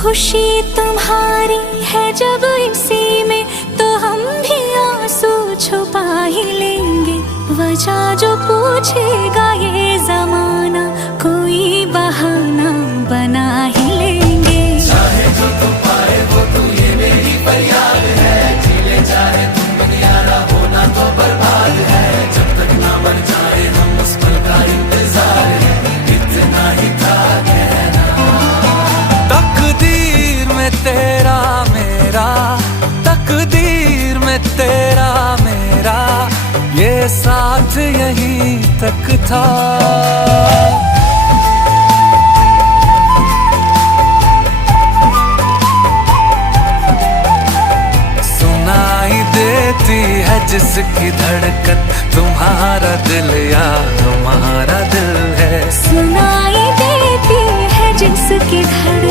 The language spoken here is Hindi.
खुशी तुम्हारी है जब इसी में, तो हम भी आंसू छुपा ही लेंगे। वजह जो पूछेगा ये जमाना, कोई बहाना बना ही लेंगे। चाहे जो तुम पाए वो तू, ये मेरी फरियाद है। जीले चाहे तुम दुनियारा, होना तो बर्बाद है। जब तक ना मर जाए हम, उस पल का इंतजार है, इतना ही था कहना। तकदीर में तेरा मेरा, तकदीर में तेरा मेरा, ये साथ यहीं तक था। सुनाई देती है जिसकी धड़कन, तुम्हारा दिल या हमारा